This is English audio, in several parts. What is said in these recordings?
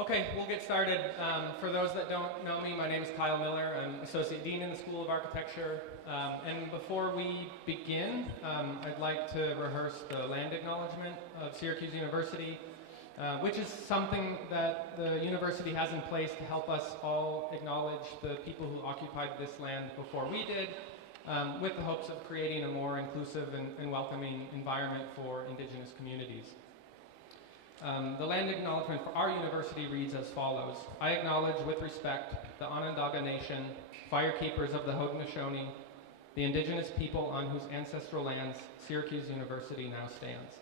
Okay, we'll get started. For those that don't know me, my name is Kyle Miller. I'm Associate Dean in the School of Architecture. And before we begin, I'd like to rehearse the land acknowledgement of Syracuse University, which is something that the university has in place to help us all acknowledge the people who occupied this land before we did, with the hopes of creating a more inclusive and welcoming environment for Indigenous communities. The land acknowledgement for our university reads as follows. I acknowledge with respect the Onondaga Nation, firekeepers of the Haudenosaunee, the Indigenous people on whose ancestral lands Syracuse University now stands.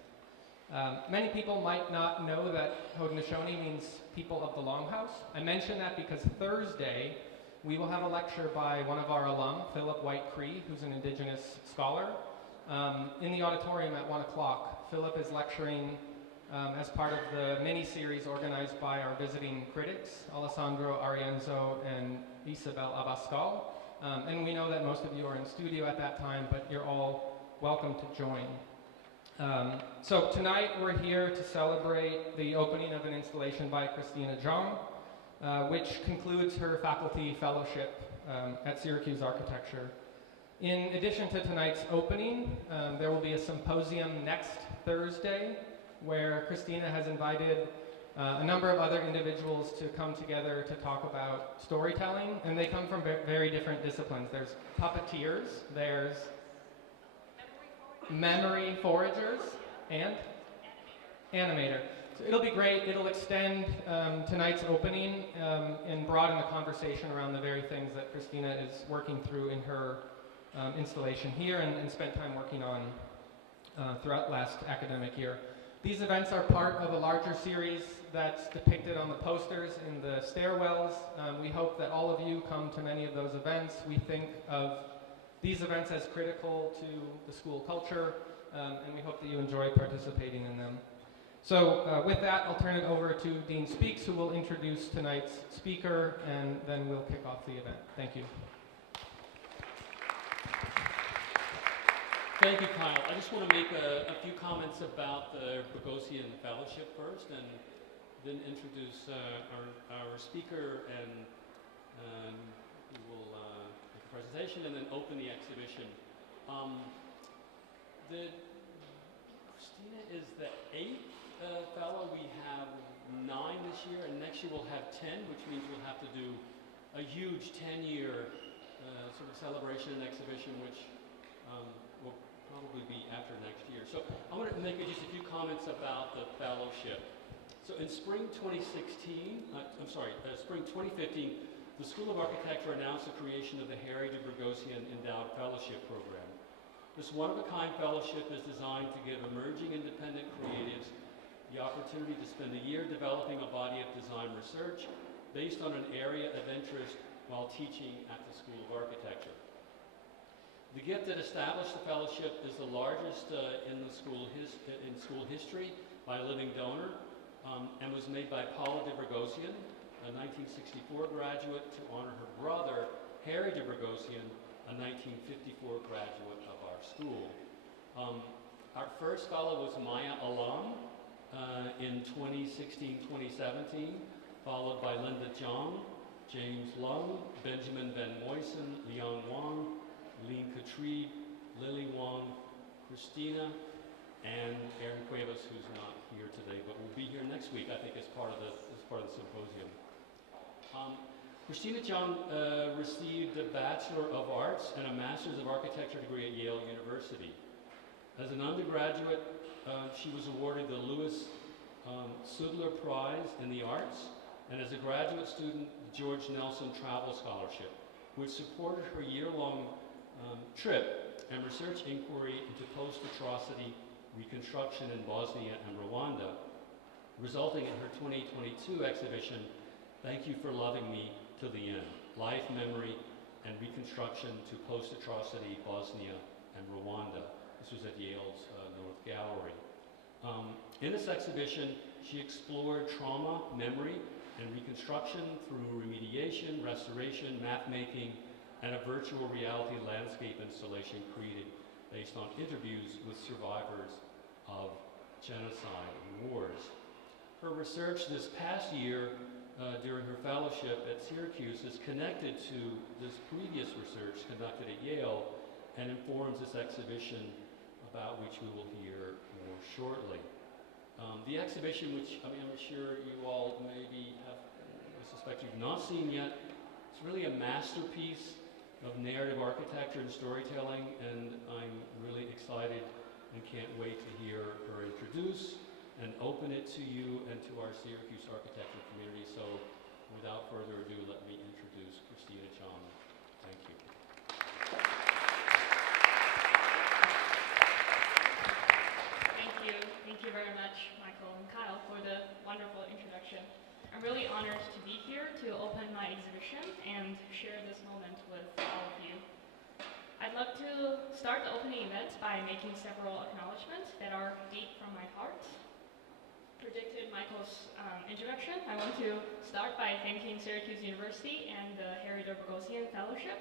Many people might not know that Haudenosaunee means people of the Longhouse. I mention that because Thursday we will have a lecture by one of our alum, Philip White-Cree, who's an Indigenous scholar, in the auditorium at 1 o'clock. Philip is lecturing as part of the mini-series organized by our visiting critics, Alessandro Arienzo and Isabel Abascal. And we know that most of you are in studio at that time, but you're all welcome to join. So tonight we're here to celebrate the opening of an installation by Christina Zhang, which concludes her faculty fellowship at Syracuse Architecture. In addition to tonight's opening, there will be a symposium next Thursday where Christina has invited a number of other individuals to come together to talk about storytelling, and they come from very different disciplines. There's puppeteers, there's memory foragers, and animator. So it'll be great. It'll extend tonight's opening and broaden the conversation around the very things that Christina is working through in her installation here and spent time working on throughout last academic year. These events are part of a larger series that's depicted on the posters in the stairwells. We hope that all of you come to many of those events. We think of these events as critical to the school culture, and we hope that you enjoy participating in them. So with that, I'll turn it over to Dean Speaks, who will introduce tonight's speaker, and then we'll kick off the event. Thank you. Thank you, Kyle. I just want to make a few comments about the Boghosian Fellowship first, and then introduce our speaker, and we will make a presentation and then open the exhibition. Christina is the 8th fellow. We have 9 this year, and next year we'll have 10, which means we'll have to do a huge 10-year sort of celebration and exhibition, which will probably be after next year. So I want to make just a few comments about the fellowship. So in spring 2015, the School of Architecture announced the creation of the Harry de Boghosian Endowed Fellowship Program. This one-of-a-kind fellowship is designed to give emerging independent creatives the opportunity to spend a year developing a body of design research based on an area of interest while teaching at the School of Architecture. The gift that established the fellowship is the largest in school history by a living donor, and was made by Paula de Boghosian, a 1964 graduate, to honor her brother, Harry de Boghosian, a 1954 graduate of our school. Our first fellow was Maya Alum in 2016-2017, followed by Linda Zhang, James Lung, Benjamin Van Moysen, Liang Wang, Lean Katreed, Lily Wong, Christina, and Aaron Cuevas, who's not here today, but will be here next week, I think, as part of the symposium. Christina Zhang received a Bachelor of Arts and a Master's of Architecture degree at Yale University. As an undergraduate, she was awarded the Louis Sudler Prize in the Arts, and as a graduate student, the George Nelson Travel Scholarship, which supported her year-long trip and research inquiry into post-atrocity reconstruction in Bosnia and Rwanda, resulting in her 2022 exhibition, Thank You for Loving Me Till the End, Life, Memory, and Reconstruction to Post-Atrocity Bosnia and Rwanda. This was at Yale's North Gallery. In this exhibition, she explored trauma, memory, and reconstruction through remediation, restoration, map-making, and a virtual reality landscape installation created based on interviews with survivors of genocide and wars. Her research this past year during her fellowship at Syracuse is connected to this previous research conducted at Yale and informs this exhibition about which we will hear more shortly. The exhibition, which I'm sure you all maybe have, I suspect you've not seen yet, it's really a masterpiece of narrative architecture and storytelling, and I'm really excited and can't wait to hear her introduce and open it to you and to our Syracuse architecture community. So without further ado, let me introduce Christina Zhang. Thank you. Thank you very much, Michael and Kyle, for the wonderful introduction. I'm really honored to be here to open my exhibition and share this moment with all of you. I'd love to start the opening event by making several acknowledgements that are deep from my heart. Predicted Michael's introduction, I want to start by thanking Syracuse University and the Harry de Boghosian Fellowship.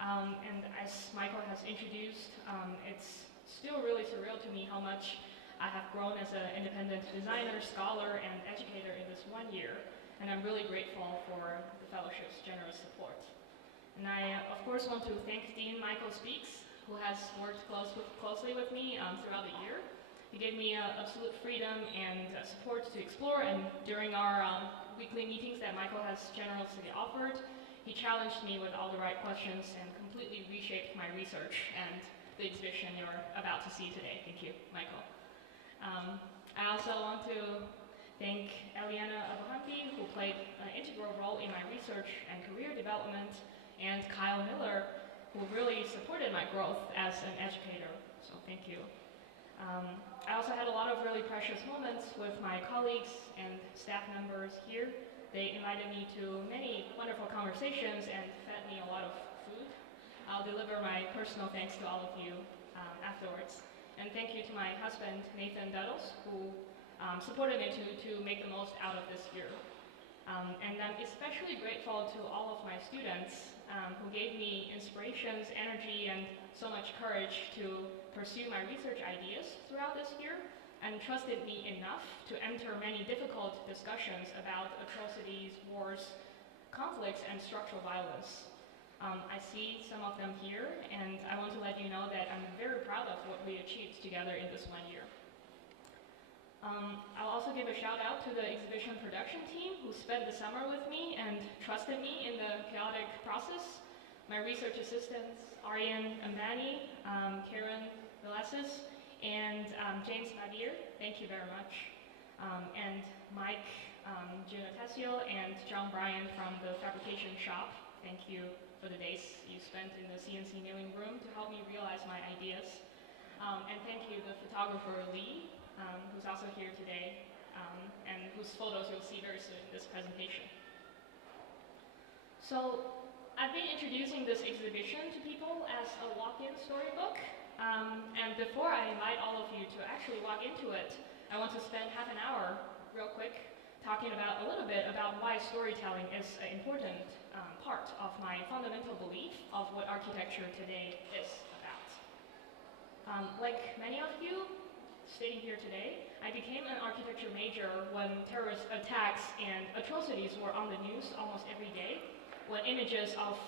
And as Michael has introduced, it's still really surreal to me how much I have grown as an independent designer, scholar, and educator in this 1 year. And I'm really grateful for the fellowship's generous support. And I, of course, want to thank Dean Michael Speaks, who has worked closely with me throughout the year. He gave me absolute freedom and support to explore, and during our weekly meetings that Michael has generously offered, he challenged me with all the right questions and completely reshaped my research and the exhibition you're about to see today. Thank you, Michael. I also want to thank Eliana Abahanti, who played an integral role in my research and career development, and Kyle Miller, who really supported my growth as an educator. So thank you. I also had a lot of really precious moments with my colleagues and staff members here. They invited me to many wonderful conversations and fed me a lot of food. I'll deliver my personal thanks to all of you afterwards. And thank you to my husband, Nathan Duddles, who supported me to make the most out of this year. And I'm especially grateful to all of my students who gave me inspirations, energy, and so much courage to pursue my research ideas throughout this year, and trusted me enough to enter many difficult discussions about atrocities, wars, conflicts, and structural violence. I see some of them here, and I want to let you know that I'm very proud of what we achieved together in this 1 year. I'll also give a shout out to the exhibition production team who spent the summer with me and trusted me in the chaotic process. My research assistants, Aryan Ambani, Karen Velasquez, and James Nadir, thank you very much. And Mike Giannatasio and John Bryan from the fabrication shop, thank you for the days you spent in the CNC milling room to help me realize my ideas. And thank you the photographer Lee, who's also here today, and whose photos you'll see very soon in this presentation. So I've been introducing this exhibition to people as a walk-in storybook, and before I invite all of you to actually walk into it, I want to spend half an hour, real quick, talking about a little bit about why storytelling is an important part of my fundamental belief of what architecture today is about. Like many of you sitting here today, I became an architecture major when terrorist attacks and atrocities were on the news almost every day, when images of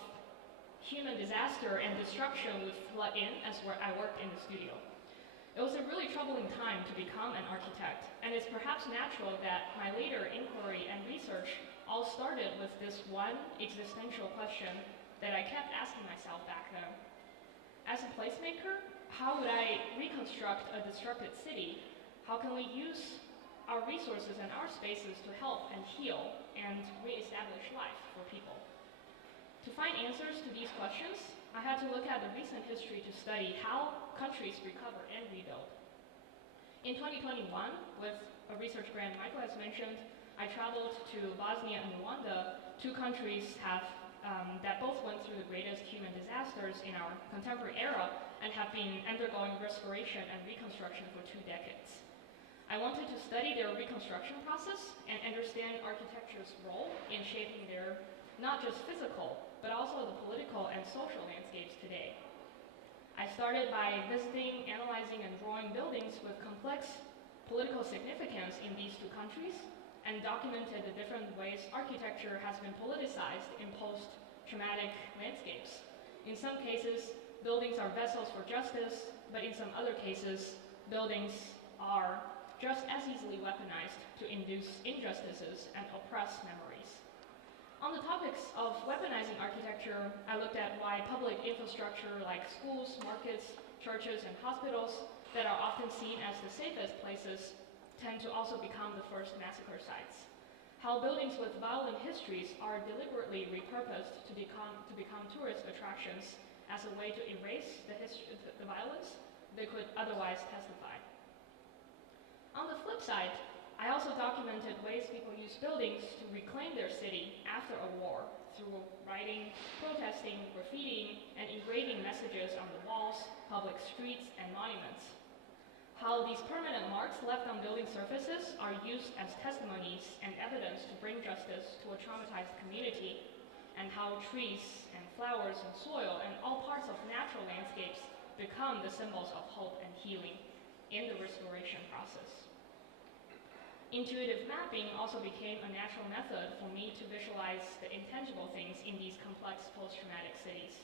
human disaster and destruction would flood in as I worked in the studio. It was a really troubling time to become an architect, and it's perhaps natural that my later inquiry and research all started with this one existential question that I kept asking myself back then. As a placemaker, how would I reconstruct a disrupted city? How can we use our resources and our spaces to help and heal and reestablish life for people? To find answers to these questions, I had to look at the recent history to study how countries recover and rebuild. In 2021, with a research grant Michael has mentioned, I traveled to Bosnia and Rwanda, two countries that both went through the greatest human disasters in our contemporary era and have been undergoing restoration and reconstruction for 2 decades. I wanted to study their reconstruction process and understand architecture's role in shaping their not just physical, but also the political and social landscapes today. I started by visiting, analyzing, and drawing buildings with complex political significance in these two countries, and documented the different ways architecture has been politicized in post-traumatic landscapes. In some cases, buildings are vessels for justice, but in some other cases, buildings are just as easily weaponized to induce injustices and oppress memories. On the topics of weaponizing architecture, I looked at why public infrastructure like schools, markets, churches, and hospitals that are often seen as the safest places tend to also become the first massacre sites. How buildings with violent histories are deliberately repurposed to become tourist attractions as a way to erase the violence they could otherwise testify. On the flip side, I also documented ways people use buildings to reclaim their city after a war through writing, protesting, graffitiing, and engraving messages on the walls, public streets, and monuments. How these permanent marks left on building surfaces are used as testimonies and evidence to bring justice to a traumatized community, and how trees and flowers and soil and all parts of natural landscapes become the symbols of hope and healing in the restoration process. Intuitive mapping also became a natural method for me to visualize the intangible things in these complex post-traumatic cities.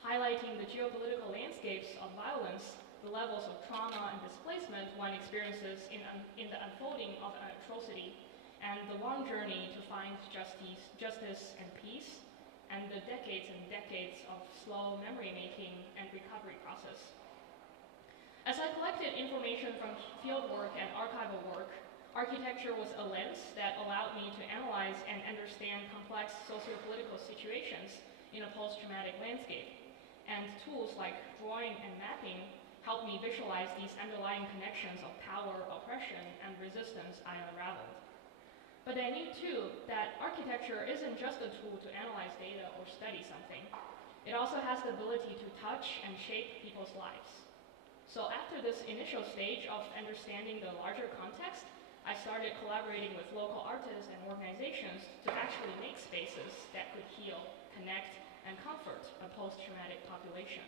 Highlighting the geopolitical landscapes of violence, the levels of trauma and displacement one experiences in the unfolding of an atrocity, and the long journey to find justice and peace, and the decades and decades of slow memory making and recovery process. As I collected information from fieldwork and archival work, architecture was a lens that allowed me to analyze and understand complex socio-political situations in a post-traumatic landscape, and tools like drawing and mapping helped me visualize these underlying connections of power, oppression, and resistance I unraveled. But I knew too that architecture isn't just a tool to analyze data or study something. It also has the ability to touch and shape people's lives. So after this initial stage of understanding the larger context, I started collaborating with local artists and organizations to actually make spaces that could heal, connect, and comfort a post-traumatic population.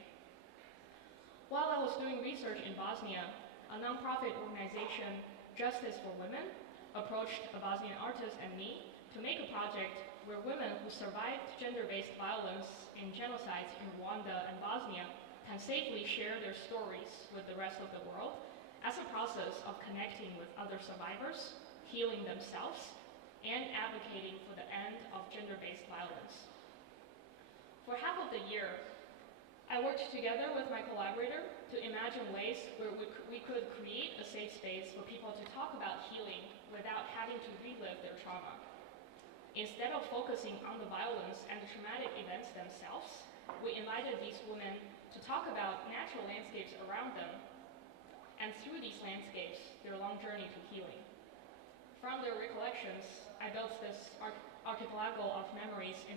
While I was doing research in Bosnia, a nonprofit organization, Justice for Women, approached a Bosnian artist and me to make a project where women who survived gender-based violence in genocides in Rwanda and Bosnia can safely share their stories with the rest of the world as a process of connecting with other survivors, healing themselves, and advocating for the end of gender-based violence. For half of the year, I worked together with my collaborator to imagine ways where we could create a safe space for people to talk about healing without having to relive their trauma. Instead of focusing on the violence and the traumatic events themselves, we invited these women to talk about natural landscapes around them, and through these landscapes, their long journey to healing. From their recollections, I built this archipelago of memories in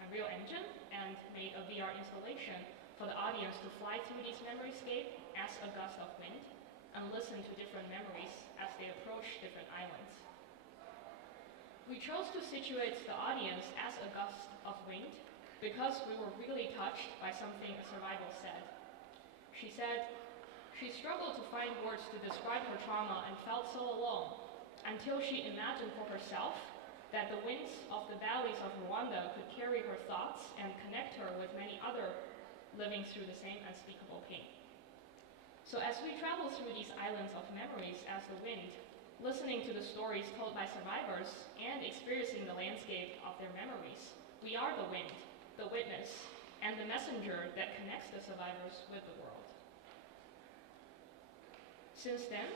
Unreal Engine and made a VR installation for the audience to fly through these memoryscapes as a gust of wind and listen to different memories as they approach different islands. We chose to situate the audience as a gust of wind because we were really touched by something a survivor said. She said, she struggled to find words to describe her trauma and felt so alone until she imagined for herself that the winds of the valleys of Rwanda could carry her thoughts and connect her with many other living through the same unspeakable pain. So as we travel through these islands of memories as the wind, listening to the stories told by survivors and experiencing the landscape of their memories, we are the wind, the witness, and the messenger that connects the survivors with the world. Since then,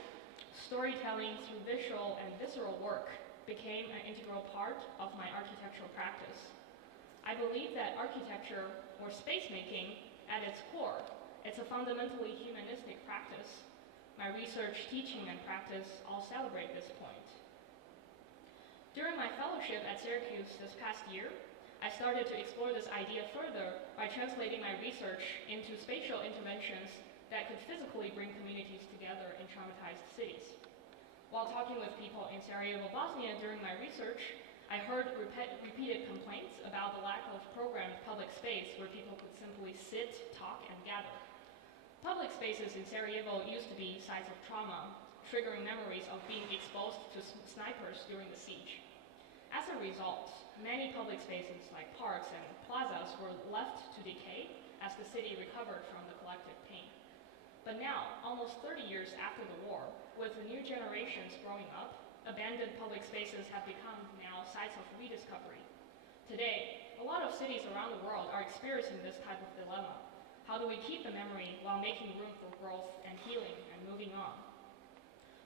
storytelling through visual and visceral work became an integral part of my architectural practice. I believe that architecture, or space making, at its core, it's a fundamentally humanistic practice. My research, teaching, and practice all celebrate this point. During my fellowship at Syracuse this past year, I started to explore this idea further by translating my research into spatial interventions that could physically bring communities together in traumatized cities. While talking with people in Sarajevo, Bosnia during my research, I heard repeated complaints about the lack of programmed public space where people could simply sit, talk, and gather. Public spaces in Sarajevo used to be sites of trauma, triggering memories of being exposed to snipers during the siege. As a result, many public spaces like parks and plazas were left to decay as the city recovered from the collective pain. But now, almost 30 years after the war, with the new generations growing up, abandoned public spaces have become now sites of rediscovery. Today, a lot of cities around the world are experiencing this type of dilemma. How do we keep the memory while making room for growth and healing and moving on?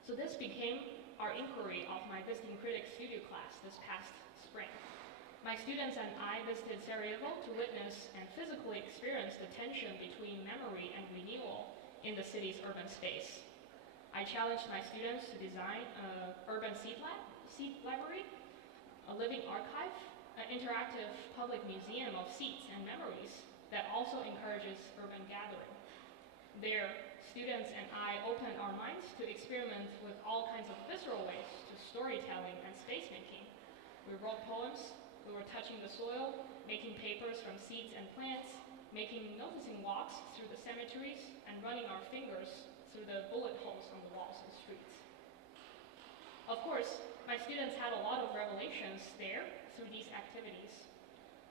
So this became our inquiry of my Visiting Critics studio class this past spring. My students and I visited Sarajevo to witness and physically experience the tension between memory and renewal in the city's urban space. I challenged my students to design an urban seed library, a living archive, an interactive public museum of seeds and memories that also encourages urban gathering. There, students and I opened our minds to experiment with all kinds of visceral ways to storytelling and space making. We wrote poems, we were touching the soil, making papers from seeds and plants, making noticing walks through the cemeteries, and running our fingers through the bullet holes on the walls and streets. Of course, my students had a lot of revelations there through these activities.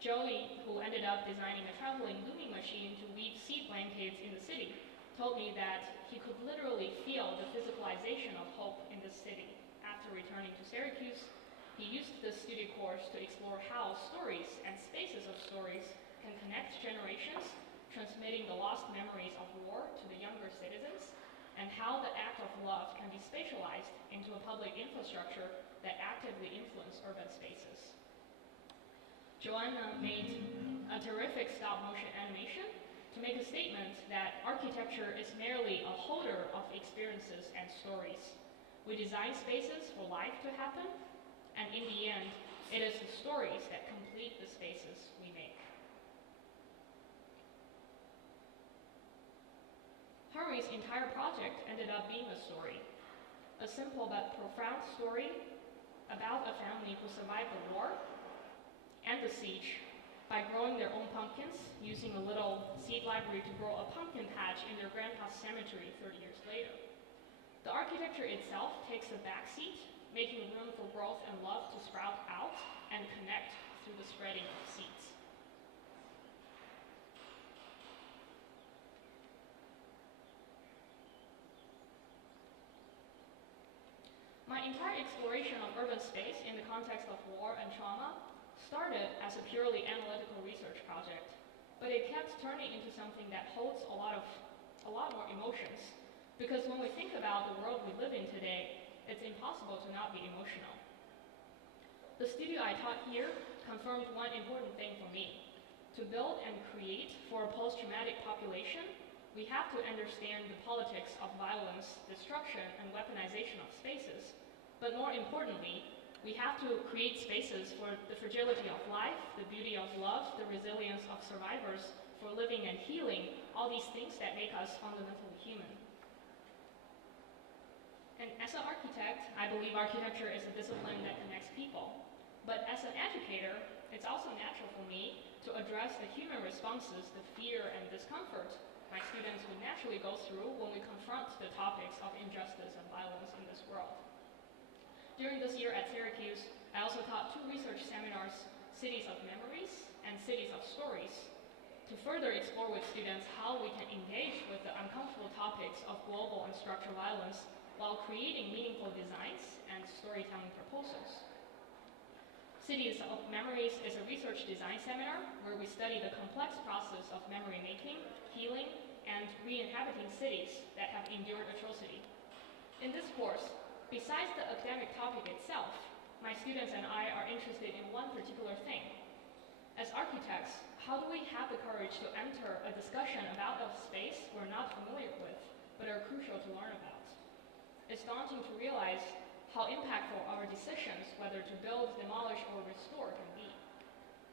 Joey, who ended up designing a traveling looming machine to weave seed blankets in the city, told me that he could literally feel the physicalization of hope in the city. After returning to Syracuse, he used this studio course to explore how stories and spaces of stories can connect generations, transmitting the lost memories of war to the younger citizens, and how the act of love can be spatialized into a public infrastructure that actively influence urban spaces. Joanna made a terrific stop-motion animation to make a statement that architecture is merely a holder of experiences and stories. We design spaces for life to happen, and in the end, it is the stories that complete the spaces we make. Hurry's entire project ended up being a story. A simple but profound story about a family who survived the war and the siege by growing their own pumpkins, using a little seed library to grow a pumpkin patch in their grandpa's cemetery 30 years later. The architecture itself takes a backseat, making room for growth and love to sprout out and connect through the spreading of seeds. My entire exploration of urban space in the context of war and trauma started as a purely analytical research project, but it kept turning into something that holds a lot more emotions. Because when we think about the world we live in today, it's impossible to not be emotional. The studio I taught here confirmed one important thing for me. To build and create for a post-traumatic population, we have to understand the politics of violence, destruction, and weaponization of spaces. But more importantly, we have to create spaces for the fragility of life, the beauty of love, the resilience of survivors, for living and healing, all these things that make us fundamentally human. And as an architect, I believe architecture is a discipline that connects people. But as an educator, it's also natural for me to address the human responses, the fear and discomfort my students would naturally go through when we confront the topics of injustice and violence in this world. During this year at Syracuse, I also taught 2 research seminars, Cities of Memories and Cities of Stories, to further explore with students how we can engage with the uncomfortable topics of global and structural violence while creating meaningful designs and storytelling proposals. Cities of Memories is a research design seminar where we study the complex process of memory making, healing, and re-inhabiting cities that have endured atrocity. In this course, besides the academic topic itself, my students and I are interested in one particular thing. As architects, how do we have the courage to enter a discussion about a space we're not familiar with, but are crucial to learn about? It's daunting to realize how impactful our decisions, whether to build, demolish, or restore, can be.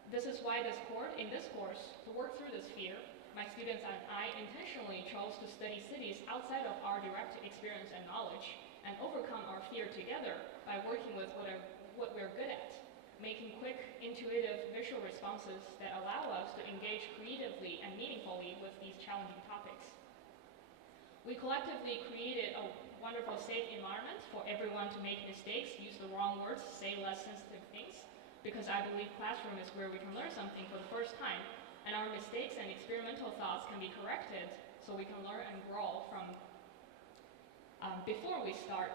This is why in this course, to work through this fear, my students and I intentionally chose to study cities outside of our direct experience and knowledge, and overcome our fear together by working with what we're good at, making quick, intuitive visual responses that allow us to engage creatively and meaningfully with these challenging topics. We collectively created a wonderful safe environment for everyone to make mistakes, use the wrong words, say less sensitive things, because I believe classroom is where we can learn something for the first time, and our mistakes and experimental thoughts can be corrected so we can learn and grow from before we start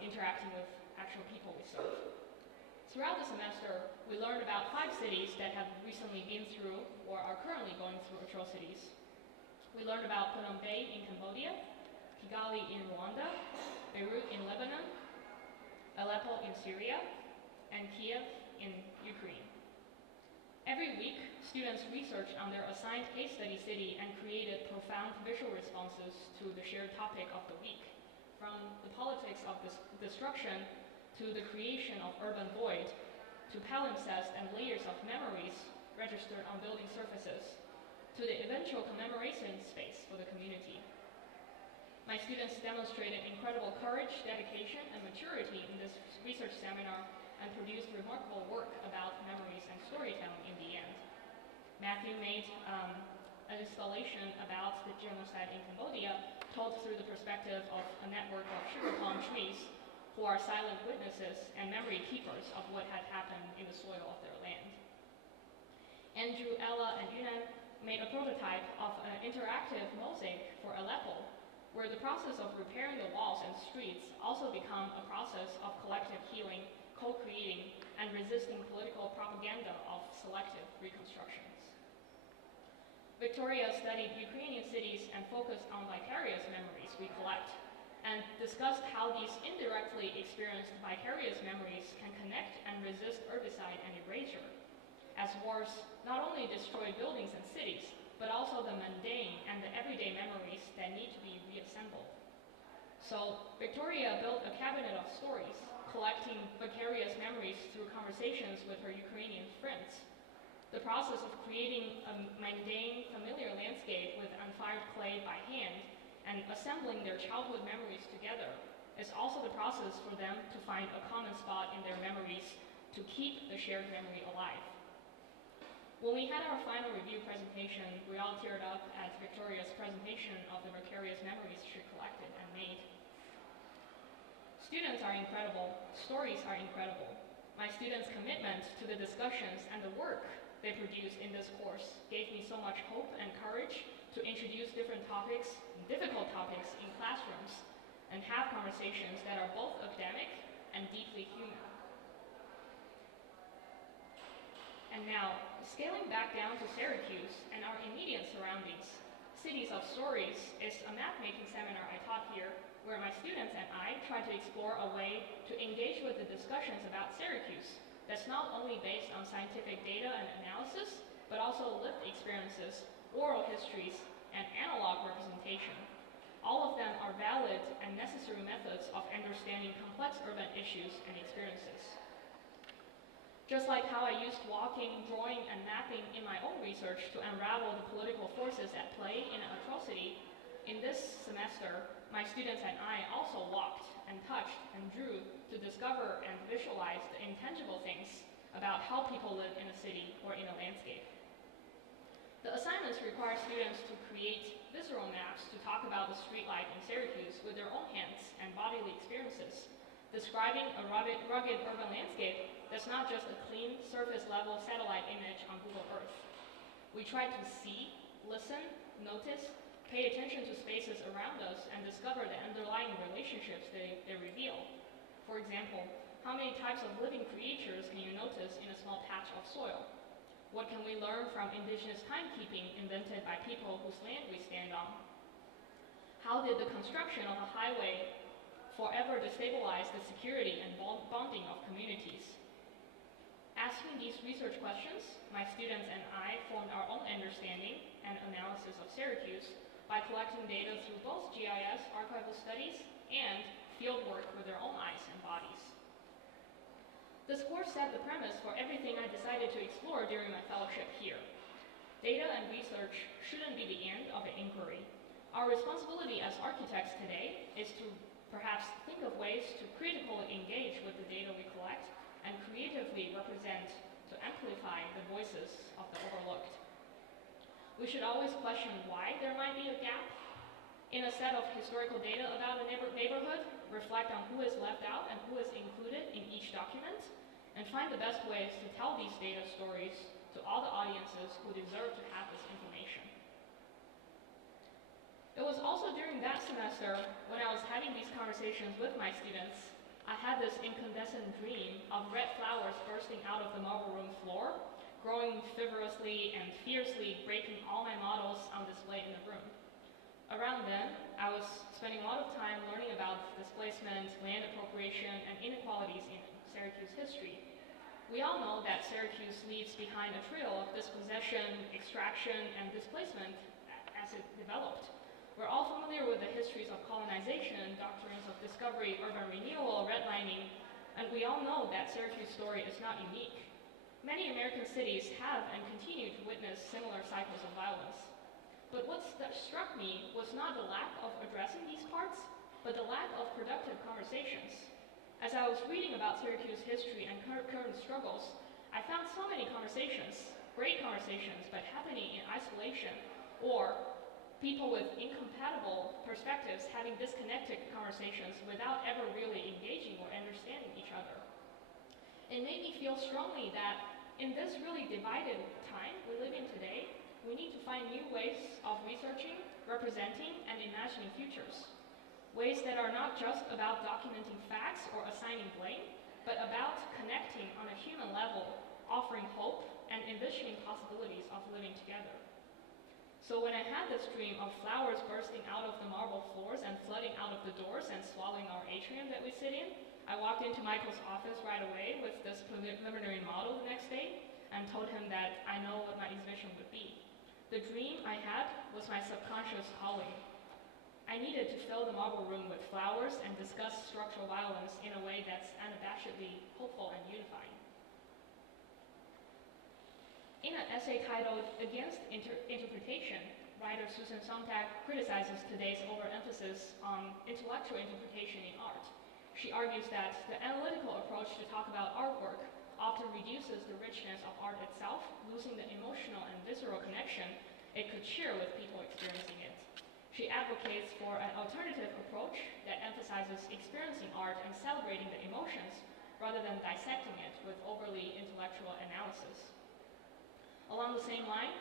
interacting with actual people we serve. Throughout the semester, we learned about 5 cities that have recently been through or are currently going through atrocities. We learned about Phnom Penh in Cambodia, Kigali in Rwanda, Beirut in Lebanon, Aleppo in Syria, and Kiev in Ukraine. Every week, students researched on their assigned case study city and created profound visual responses to the shared topic of the week, from the politics of destruction to the creation of urban void, to palimpsest and layers of memories registered on building surfaces, to the eventual commemoration space for the community. My students demonstrated incredible courage, dedication, and maturity in this research seminar and produced remarkable work about memories and storytelling in the end. Matthew made an installation about the genocide in Cambodia, told through the perspective of a network of sugar palm trees who are silent witnesses and memory keepers of what had happened in the soil of their land. Andrew, Ella, and Yunan made a prototype of an interactive mosaic for Aleppo, where the process of repairing the walls and streets also become a process of collective healing, co-creating, and resisting political propaganda of selective reconstructions. Victoria studied Ukrainian cities and focused on vicarious memories we collect, and discussed how these indirectly experienced vicarious memories can connect and resist herbicide and erasure, as wars not only destroy buildings and cities, but also the mundane and the everyday memories that need to be reassembled. So Victoria built a cabinet of stories, collecting vicarious memories through conversations with her Ukrainian friends. The process of creating a mundane, familiar landscape with unfired clay by hand and assembling their childhood memories together is also the process for them to find a common spot in their memories to keep the shared memory alive. When we had our final review presentation, we all teared up at Victoria's presentation of the vicarious memories she collected and made. Students are incredible, stories are incredible. My students' commitment to the discussions and the work they produced in this course gave me so much hope and courage to introduce different topics, difficult topics in classrooms, and have conversations that are both academic and deeply human. And now, scaling back down to Syracuse and our immediate surroundings, Cities of Stories is a map-making seminar I taught here, where my students and I try to explore a way to engage with the discussions about Syracuse that's not only based on scientific data and analysis, but also lived experiences, oral histories, and analog representation. All of them are valid and necessary methods of understanding complex urban issues and experiences. Just like how I used walking, drawing, and mapping in my own research to unravel the political forces at play in an atrocity, in this semester, my students and I also walked and touched and drew to discover and visualize the intangible things about how people live in a city or in a landscape. The assignments require students to create visceral maps to talk about the street life in Syracuse with their own hands and bodily experiences, describing a rugged urban landscape that's not just a clean, surface-level satellite image on Google Earth. We try to see, listen, notice, pay attention to spaces around us, and discover the underlying relationships they reveal. For example, how many types of living creatures can you notice in a small patch of soil? What can we learn from indigenous timekeeping invented by people whose land we stand on? How did the construction of a highway forever destabilize the security and bonding of communities? Asking these research questions, my students and I formed our own understanding and analysis of Syracuse by collecting data through both GIS, archival studies, and fieldwork with their own eyes and bodies. This course set the premise for everything I decided to explore during my fellowship here. Data and research shouldn't be the end of an inquiry. Our responsibility as architects today is to perhaps think of ways to critically engage with the data we collect and creatively represent to amplify the voices of the overlooked. We should always question why there might be a gap In a set of historical data about a neighborhood, reflect on who is left out and who is included in each document, and find the best ways to tell these data stories to all the audiences who deserve to have this information. It was also during that semester, when I was having these conversations with my students, I had this incandescent dream of red flowers bursting out of the marble room floor, growing vigorously and fiercely, breaking all my models on display in the room. Around then, I was spending a lot of time learning about displacement, land appropriation, and inequalities in Syracuse history. We all know that Syracuse leaves behind a trail of dispossession, extraction, and displacement as it developed. We're all familiar with the histories of colonization, doctrines of discovery, urban renewal, redlining, and we all know that Syracuse's story is not unique. Many American cities have and continue to witness similar cycles of violence. But what struck me was not the lack of addressing these parts, but the lack of productive conversations. As I was reading about Syracuse history and current struggles, I found so many conversations, great conversations, but happening in isolation, or people with incompatible perspectives having disconnected conversations without ever really engaging or understanding each other. It made me feel strongly that in this really divided time we live in today, we need to find new ways of researching, representing, and imagining futures. Ways that are not just about documenting facts or assigning blame, but about connecting on a human level, offering hope, and envisioning possibilities of living together. So when I had this dream of flowers bursting out of the marble floors and flooding out of the doors and swallowing our atrium that we sit in, I walked into Michael's office right away with this preliminary model the next day and told him that I know what my exhibition would be. The dream I had was my subconscious calling. I needed to fill the marble room with flowers and discuss structural violence in a way that's unabashedly hopeful and unifying. In an essay titled Against Interpretation, writer Susan Sontag criticizes today's overemphasis on intellectual interpretation in art. She argues that the analytical approach to talk about artwork often reduces the richness of art itself, losing the emotional and visceral connection it could share with people experiencing it. She advocates for an alternative approach that emphasizes experiencing art and celebrating the emotions rather than dissecting it with overly intellectual analysis. Along the same line,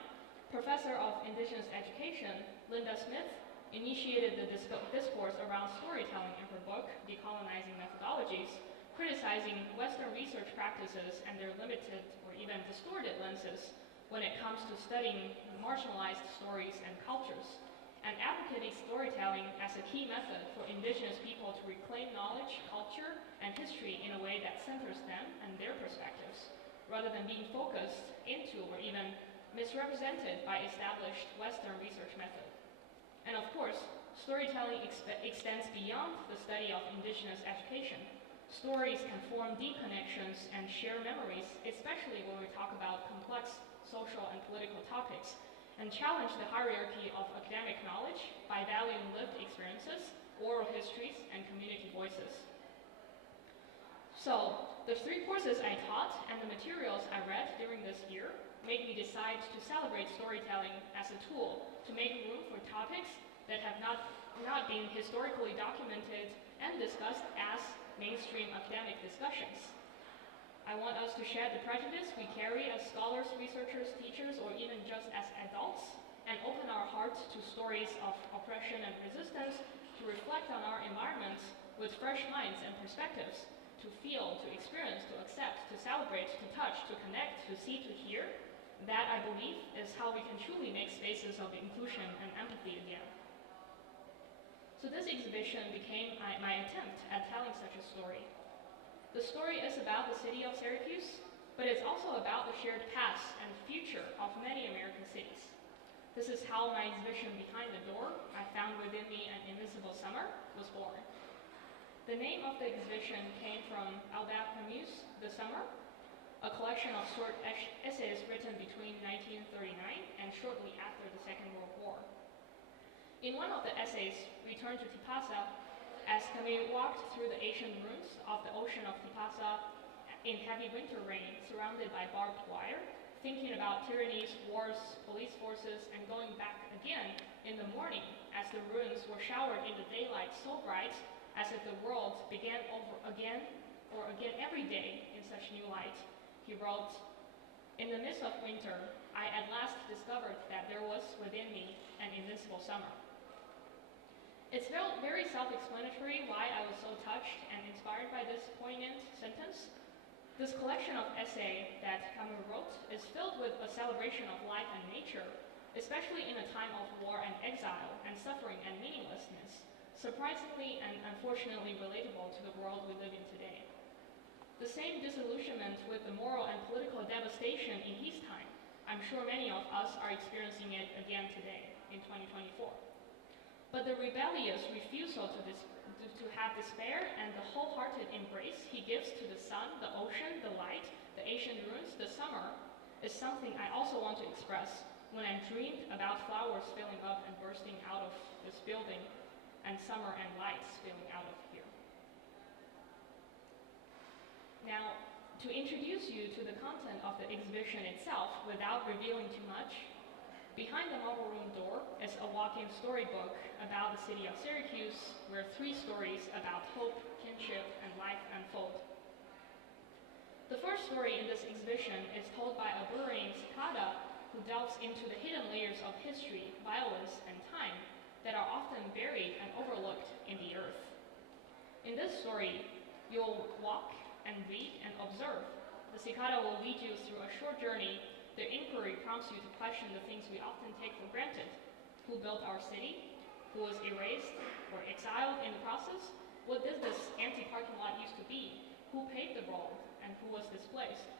Professor of Indigenous Education, Linda Smith, initiated the discourse around storytelling in her book, Decolonizing Methodologies, criticizing Western research practices and their limited or even distorted lenses when it comes to studying marginalized stories and cultures, and advocating storytelling as a key method for Indigenous people to reclaim knowledge, culture, and history in a way that centers them and their perspectives, rather than being focused into or even misrepresented by established Western research method. And of course, storytelling extends beyond the study of Indigenous education. Stories can form deep connections and share memories, especially when we talk about complex social and political topics, and challenge the hierarchy of academic knowledge by valuing lived experiences, oral histories, and community voices. So, the 3 courses I taught and the materials I read during this year made me decide to celebrate storytelling as a tool to make room for topics that have not been historically documented and discussed as mainstream academic discussions. I want us to shed the prejudice we carry as scholars, researchers, teachers, or even just as adults, and open our hearts to stories of oppression and resistance, to reflect on our environments with fresh minds and perspectives, to feel, to experience, to accept, to celebrate, to touch, to connect, to see, to hear. That, I believe, is how we can truly make spaces of inclusion and empathy again. So this exhibition became my attempt at telling such a story. The story is about the city of Syracuse, but it's also about the shared past and future of many American cities. This is how my exhibition Behind the Door, I Found Within Me an Invincible Summer, was born. The name of the exhibition came from Albert Camus' The Summer, a collection of short essays written between 1939 and shortly after the Second World War. In one of the essays, Return to Tipasa, as Camus walked through the ancient ruins of the ocean of Tipasa in heavy winter rain, surrounded by barbed wire, thinking about tyrannies, wars, police forces, and going back again in the morning as the ruins were showered in the daylight so bright as if the world began over again or again every day in such new light. He wrote, "In the midst of winter, I at last discovered that there was within me an invincible summer." It's very self-explanatory why I was so touched and inspired by this poignant sentence. This collection of essays that Camus wrote is filled with a celebration of life and nature, especially in a time of war and exile and suffering and meaninglessness, surprisingly and unfortunately relatable to the world we live in today. The same disillusionment with the moral and political devastation in his time, I'm sure many of us are experiencing it again today in 2024. But the rebellious refusal to have despair and the wholehearted embrace he gives to the sun, the ocean, the light, the ancient ruins, the summer, is something I also want to express when I dreamed about flowers filling up and bursting out of this building and summer and light spilling out of here. Now, to introduce you to the content of the exhibition itself without revealing too much, behind the marble room door is a walk-in storybook about the city of Syracuse, where 3 stories about hope, kinship, and life unfold. The first story in this exhibition is told by a burrowing cicada who delves into the hidden layers of history, violence, and time that are often buried and overlooked in the earth. In this story, you'll walk and read and observe. The cicada will lead you through a short journey. The inquiry prompts you to question the things we often take for granted. Who built our city? Who was erased or exiled in the process? What did this empty parking lot used to be? Who paved the road and who was displaced?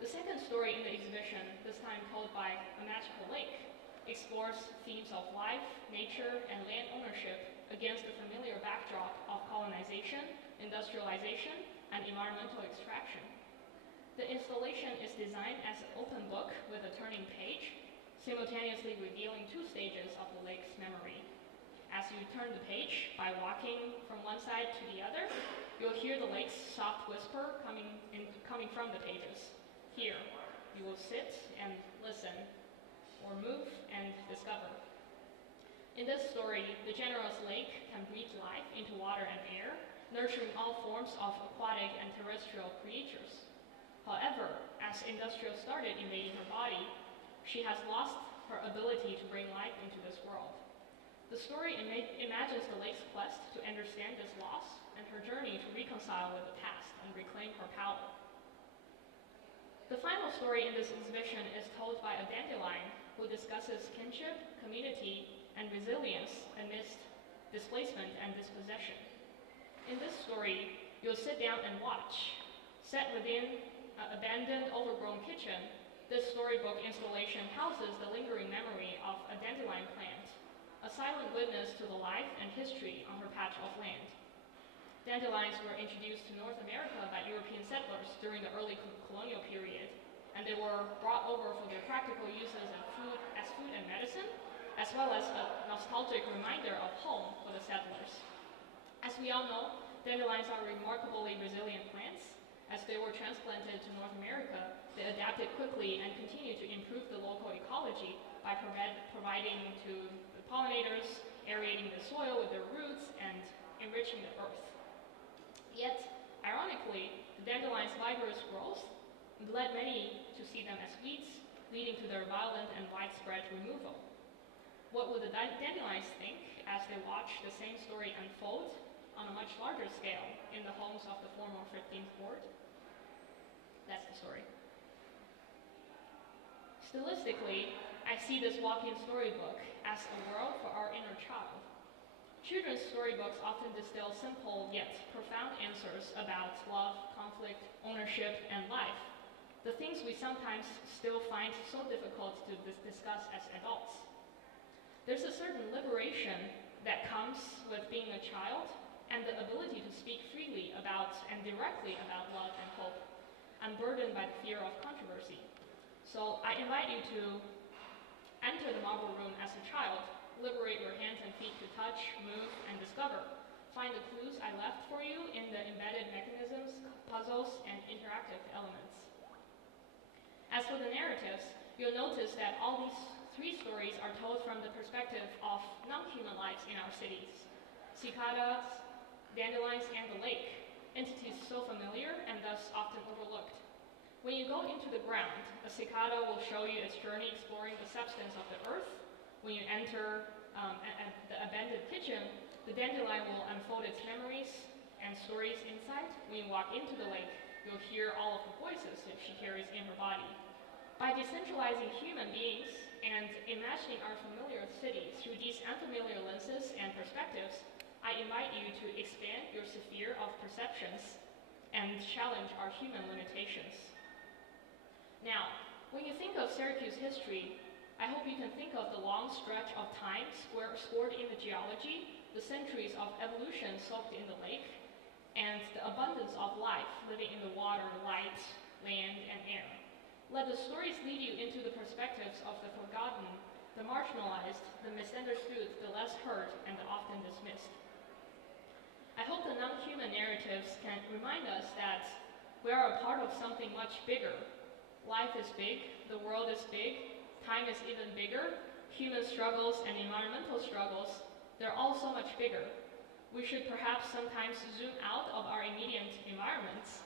The second story in the exhibition, this time told by A Magical Lake, explores themes of life, nature, and land ownership against the familiar backdrop of colonization, industrialization, and environmental extraction. The installation is designed as an open book with a turning page, simultaneously revealing 2 stages of the lake's memory. As you turn the page by walking from one side to the other, you'll hear the lake's soft whisper coming from the pages. Here, you will sit and listen, or move and discover. In this story, the generous lake can breathe life into water and air, nurturing all forms of aquatic and terrestrial creatures. However, as industry started invading her body, she has lost her ability to bring life into this world. The story imagines the lake's quest to understand this loss and her journey to reconcile with the past and reclaim her power. The final story in this exhibition is told by a dandelion who discusses kinship, community, and resilience amidst displacement and dispossession. In this story, you'll sit down and watch. Set within an abandoned, overgrown kitchen, this storybook installation houses the lingering memory of a dandelion plant, a silent witness to the life and history on her patch of land. Dandelions were introduced to North America by European settlers during the early colonial period, and they were brought over for their practical uses as food and medicine, as well as a nostalgic reminder of home for the settlers. As we all know, dandelions are remarkably resilient plants. As they were transplanted to North America, they adapted quickly and continue to improve the local ecology by providing to the pollinators, aerating the soil with their roots, and enriching the earth. Yet, ironically, the dandelion's vigorous growth led many to see them as weeds, leading to their violent and widespread removal. What would the dandelions think as they watch the same story unfold on a much larger scale in the homes of the former 15th Ward? That's the story. Stilistically, I see this walk-in storybook as a world for our inner child. Children's storybooks often distill simple yet profound answers about love, conflict, ownership, and life, the things we sometimes still find so difficult to discuss as adults. There's a certain liberation that comes with being a child and the ability to speak freely about and directly about love and hope, unburdened by the fear of controversy. So I invite you to enter the marble room as a child, liberate your hands and feet to touch, move, and discover. Find the clues I left for you in the embedded mechanisms, puzzles, and interactive elements. As for the narratives, you'll notice that all these 3 stories are told from the perspective of non-human lives in our cities. Cicadas, dandelions, and the lake, entities so familiar and thus often overlooked. When you go into the ground, a cicada will show you its journey exploring the substance of the earth. When you enter the abandoned kitchen, the dandelion will unfold its memories and stories inside. When you walk into the lake, you'll hear all of the voices that she carries in her body. By decentralizing human beings and imagining our familiar cities through these unfamiliar lenses and perspectives, I invite you to expand your sphere of perceptions and challenge our human limitations. Now, when you think of Syracuse history, I hope you can think of the long stretch of time scored in the geology, the centuries of evolution soaked in the lake, and the abundance of life living in the water, light, land, and air. Let the stories lead you into the perspectives of the forgotten, the marginalized, the misunderstood, the less heard, and the often dismissed. I hope the non-human narratives can remind us that we are a part of something much bigger. Life is big, the world is big, time is even bigger, human struggles and environmental struggles, they're all so much bigger. We should perhaps sometimes zoom out of our immediate environments,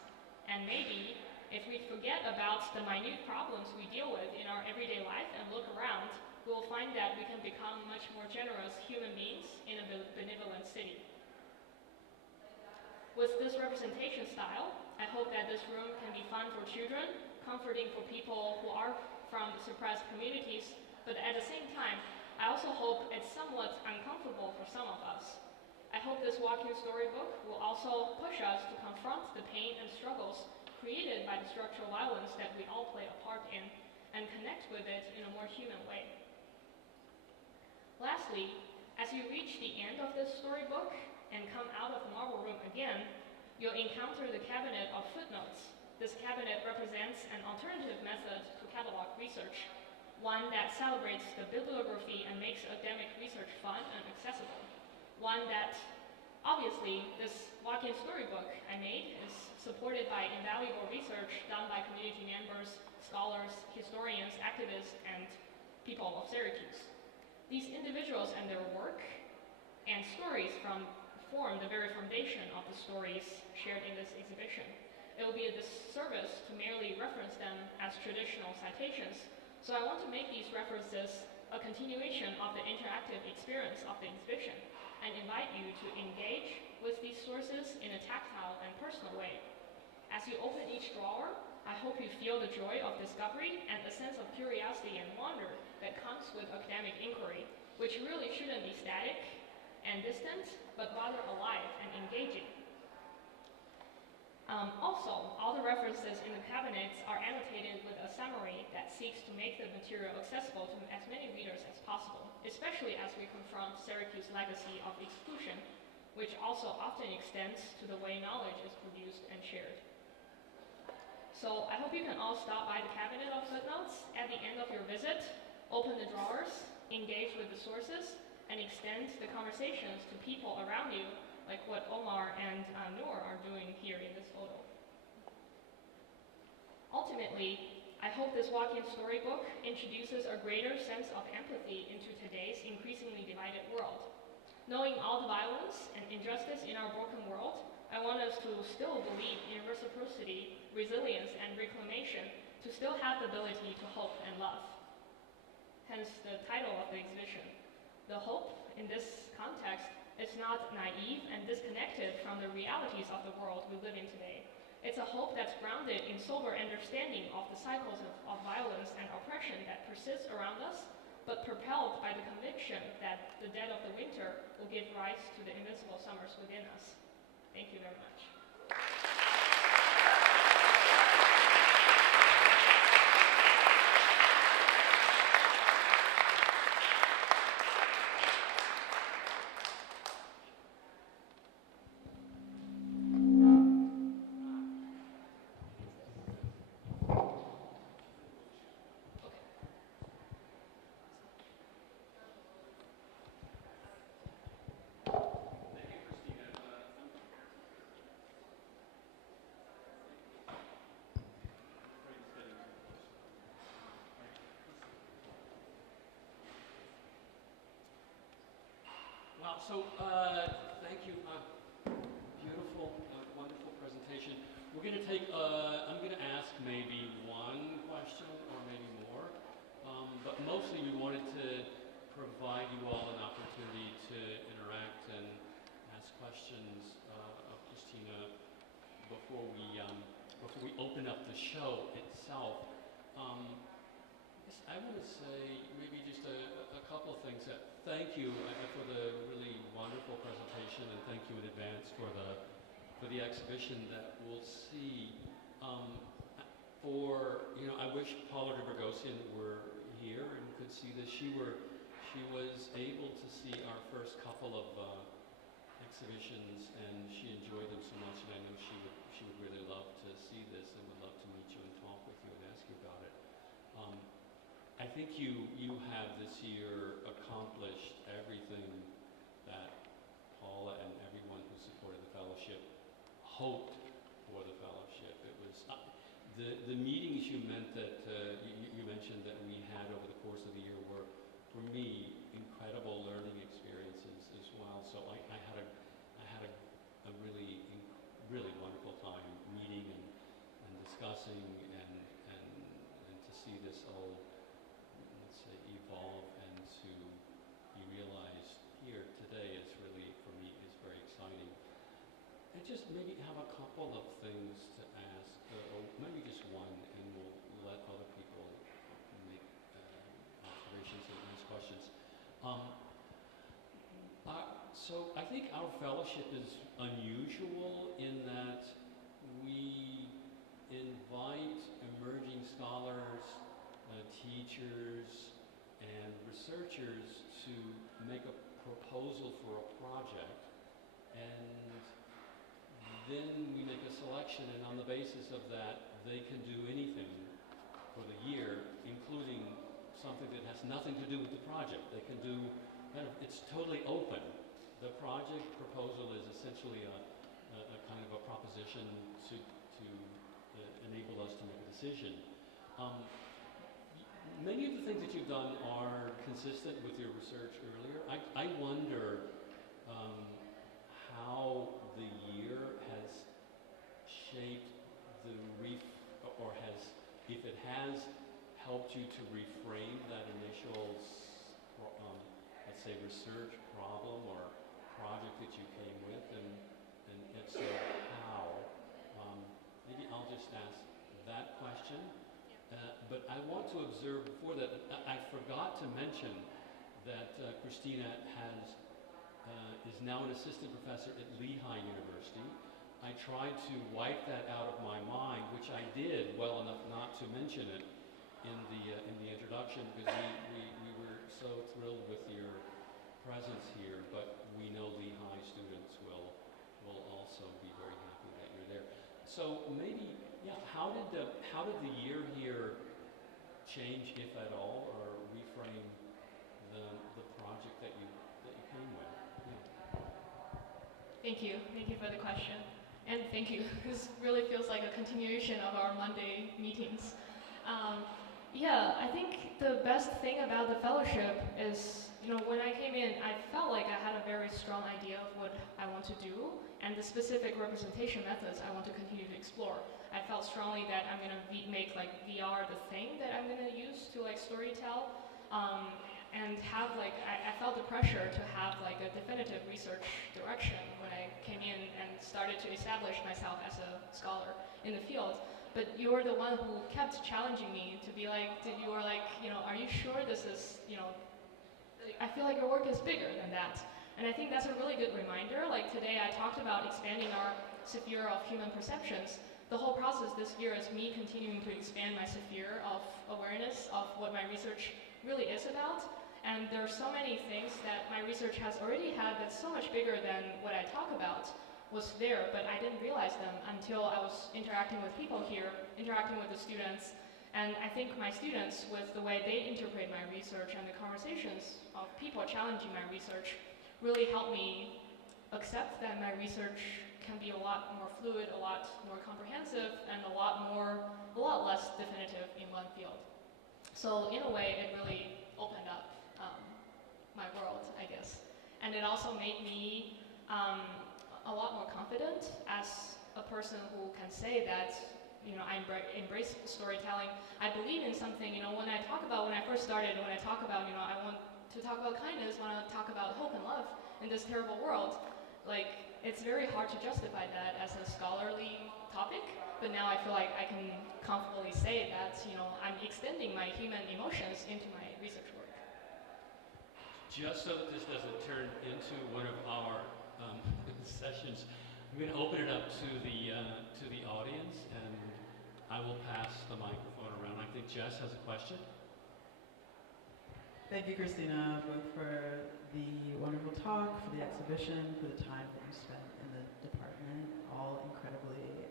and maybe, if we forget about the minute problems we deal with in our everyday life and look around, we'll find that we can become much more generous human beings in a benevolent city. With this representation style, I hope that this room can be fun for children, comforting for people who are from the suppressed communities, but at the same time, I also hope it's somewhat uncomfortable for some of us. I hope this walking storybook will also push us to confront the pain and struggles created by the structural violence that we all play a part in, and connect with it in a more human way. Lastly, as you reach the end of this storybook and come out of the marble room again, you'll encounter the cabinet of footnotes. This cabinet represents an alternative method to catalog research, one that celebrates the bibliography and makes academic research fun and accessible. One that, obviously, this walk-in storybook I made is supported by invaluable research done by community members, scholars, historians, activists, and people of Syracuse. These individuals and their work and stories form the very foundation of the stories shared in this exhibition. It will be a disservice to merely reference them as traditional citations, so I want to make these references a continuation of the interactive experience of the exhibition and invite you to engage with these sources in a tactile and personal way. As you open each drawer, I hope you feel the joy of discovery and a sense of curiosity and wonder that comes with academic inquiry, which really shouldn't be static and distant, but rather alive and engaging. Also, all the references in the cabinets are annotated with a summary that seeks to make the material accessible to as many readers as possible, especially as we confront Syracuse's legacy of exclusion, which also often extends to the way knowledge is produced and shared. So I hope you can all stop by the cabinet of footnotes at the end of your visit, open the drawers, engage with the sources, and extend the conversations to people around you, like what Omar and Noor are doing here in this photo. Ultimately, I hope this walk-in storybook introduces a greater sense of empathy into today's increasingly divided world. Knowing all the violence and injustice in our broken world, I want us to still believe in reciprocity, resilience, and reclamation, to still have the ability to hope and love. Hence the title of the exhibition. The hope in this context is not naive and disconnected from the realities of the world we live in today. It's a hope that's grounded in sober understanding of the cycles of violence and oppression that persist around us, but propelled by the conviction that the dead of the winter will give rise to the invincible summers within us. Thank you very much. Thank you. Beautiful, wonderful presentation. We're going to take, I'm going to ask maybe one question or maybe more, but mostly we wanted to provide you all an opportunity to interact and ask questions of Christina before we open up the show itself. I want to say maybe just a couple of things. Thank you for the really wonderful presentation, and thank you in advance for the exhibition that we'll see. I wish Paula de Boghosian were here and could see this. She was able to see our first couple of exhibitions, and she enjoyed them so much, and I know she would really love to see this and would love to meet you and talk with you and ask you about it. I think you have this year accomplished everything that Paula and everyone who supported the fellowship hoped for the fellowship. It was the meetings you mentioned that we had over the course of the year were, for me, incredible learning experiences as well. So I had a really wonderful time meeting and discussing and to see this all, let's say, evolve and to be realized here today is really, for me, is very exciting. I just maybe have a couple of things to ask, or maybe just one, and we'll let other people make observations and ask questions. So I think our fellowship is unusual in that we invite emerging scholars, teachers, and researchers to make a proposal for a project, and then we make a selection, and on the basis of that, they can do anything for the year, including something that has nothing to do with the project. They can do it's totally open. The project proposal is essentially a kind of a proposition to enable us to make a decision. Many of the things that you've done are consistent with your research earlier. I wonder how the year has shaped if it has helped you to reframe that initial, let's say, research problem or project that you came with, and if so, how? Maybe I'll just ask that question. But I want to observe before that, I forgot to mention that Christina is now an assistant professor at Lehigh University. I tried to wipe that out of my mind, which I did well enough not to mention it in the introduction, because we were so thrilled with your presence here. But we know Lehigh students will also be very happy that you're there. So maybe, yeah, how did the year here change, if at all, or reframe the project that you came with? Yeah. Thank you for the question. And thank you. This really feels like a continuation of our Monday meetings. I think the best thing about the fellowship is, when I came in, I felt like I had a very strong idea of what I want to do and the specific representation methods I want to continue to explore. I felt strongly that I'm going to make VR the thing that I'm going to use to storytell, and have I felt the pressure to have a definitive research direction when I came in and started to establish myself as a scholar in the field. But you were the one who kept challenging me to be are you sure this is, I feel like your work is bigger than that. And I think that's a really good reminder. Today I talked about expanding our sphere of human perceptions. The whole process this year is me continuing to expand my sphere of awareness of what my research really is about. And there are so many things that my research has already had that's so much bigger than what I talk about was there, but I didn't realize them until I was interacting with people here, interacting with the students. And I think my students, with the way they interpret my research and the conversations of people challenging my research, really helped me accept that my research can be a lot more fluid, a lot more comprehensive, and a lot less definitive in one field. So in a way, it really opened up my world, I guess. And it also made me a lot more confident as a person who can say that, I embrace storytelling. I believe in something, when I first started, when I talk about, I want to talk about kindness, when I talk about hope and love in this terrible world, like, it's very hard to justify that as a scholarly topic, but now I feel like I can comfortably say that, I'm extending my human emotions into my research work. Just so that this doesn't turn into one of our sessions, I'm going to open it up to the audience, and I will pass the microphone around. I think Jess has a question. Thank you, Christina, both for the wonderful talk, for the exhibition, for the time that you spent in the department, all incredibly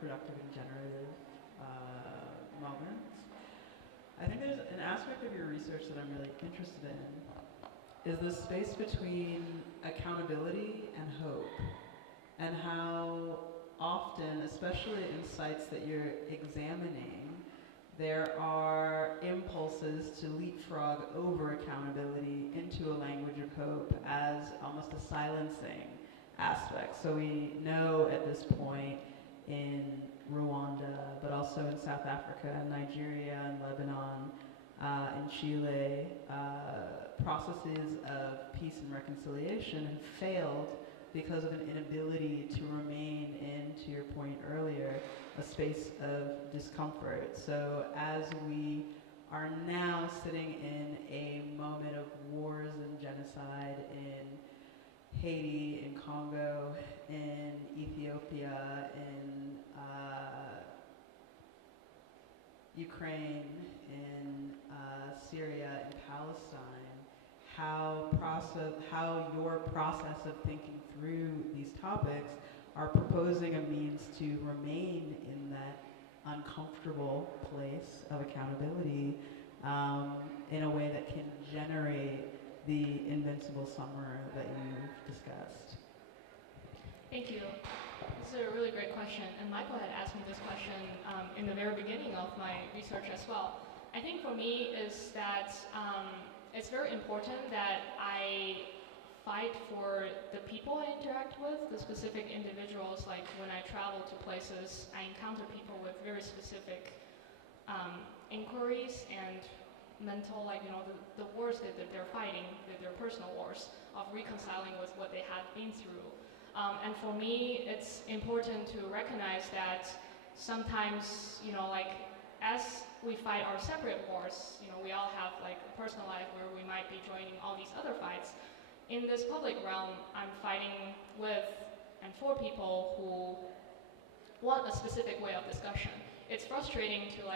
productive and generative moments. I think there's an aspect of your research that I'm really interested in, is the space between accountability and hope, and how often, especially in sites that you're examining, there are impulses to leapfrog over accountability into a language of hope as almost a silencing aspect. So we know at this point in Rwanda, but also in South Africa, Nigeria, and Lebanon, in Chile, processes of peace and reconciliation have failed because of an inability to remain in, to your point earlier, a space of discomfort. So as we are now sitting in a moment of wars and genocide in Haiti, in Congo, in Ethiopia, in Ukraine, in Syria, in Palestine, how your process of thinking through these topics are proposing a means to remain in that uncomfortable place of accountability in a way that can generate the invincible summer that you've discussed. Thank you. This is a really great question, and Michael had asked me this question in the very beginning of my research as well. I think for me is that it's very important that I fight for the people I interact with, the specific individuals. Like when I travel to places, I encounter people with very specific inquiries and mental, the wars that they're fighting, their personal wars of reconciling with what they have been through. And for me, it's important to recognize that sometimes, as we fight our separate wars, we all have a personal life where we might be joining all these other fights. In this public realm, I'm fighting with and for people who want a specific way of discussion. It's frustrating to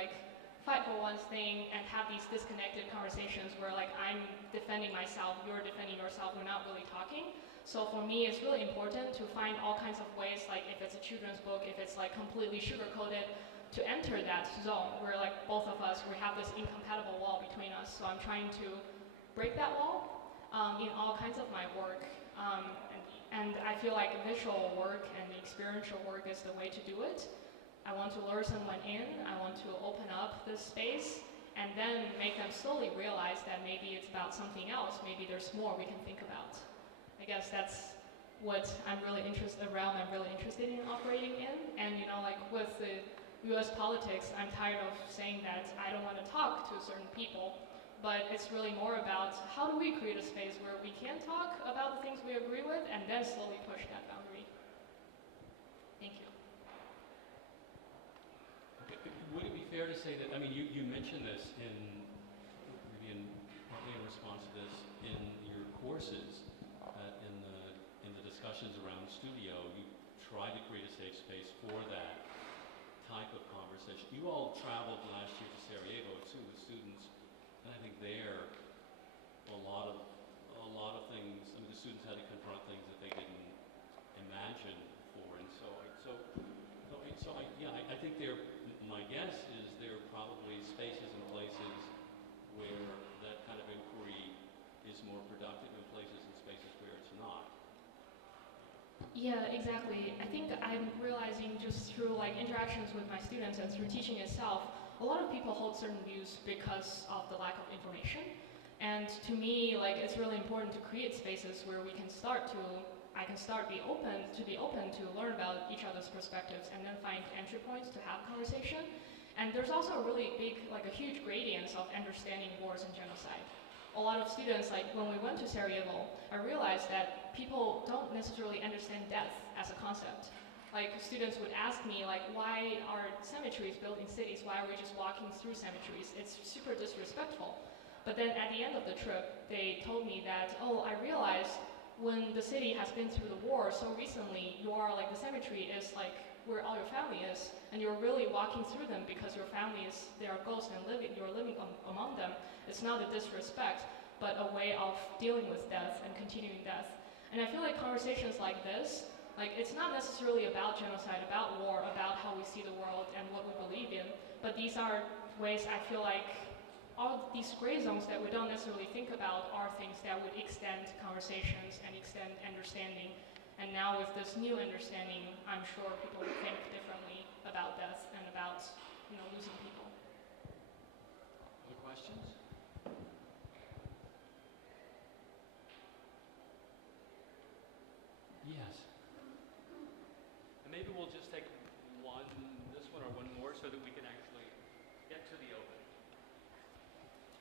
fight for one thing and have these disconnected conversations where I'm defending myself, you're defending yourself, we're not really talking. So for me, it's really important to find all kinds of ways, if it's a children's book, if it's completely sugar-coated, to enter that zone where both of us, we have this incompatible wall between us. So I'm trying to break that wall in all kinds of my work. And I feel like visual work and experiential work is the way to do it. I want to lure someone in, I want to open up this space, and then make them slowly realize that maybe it's about something else, maybe there's more we can think about. I guess that's what I'm really interested in operating in. And with the US politics, I'm tired of saying that I don't want to talk to certain people, but it's really more about how do we create a space where we can talk about the things we agree with and then slowly push that boundary. Thank you. Would it be fair to say that, you mentioned this maybe partly in response to this, in your courses, in the discussions around studio, you try to create a safe space for that type of conversation. You all traveled last year to Sarajevo too with students, and I think there a lot of things. The students had to confront things that they didn't imagine before, and I think my guess is there are probably spaces and places where that kind of inquiry is more productive, and places and spaces where it's not. Yeah, exactly. I think I'm realizing just through interactions with my students and through teaching itself, a lot of people hold certain views because of the lack of information. And to me, like, it's really important to create spaces where I can start be open to learn about each other's perspectives and then find entry points to have conversation. And there's also a really big, like a huge gradient of understanding wars and genocide. A lot of students, like when we went to Sarajevo, I realized that people don't necessarily understand death as a concept. Like students would ask me, like, why are cemeteries built in cities? Why are we just walking through cemeteries? It's super disrespectful. But then at the end of the trip, they told me that, oh, I realized when the city has been through the war so recently, you are like, the cemetery is like where all your family is, and you're really walking through them because your family is, they are ghosts and you're living among them. It's not a disrespect, but a way of dealing with death and continuing death. And I feel like conversations like this, like it's not necessarily about genocide, about war, about how we see the world and what we believe in, but these are ways I feel like all these gray zones that we don't necessarily think about are things that would extend conversations and extend understanding. And now with this new understanding, I'm sure people will think differently about death and about, losing people. Other questions? Yes. And maybe we'll just take this one or one more so that we can actually get to the open.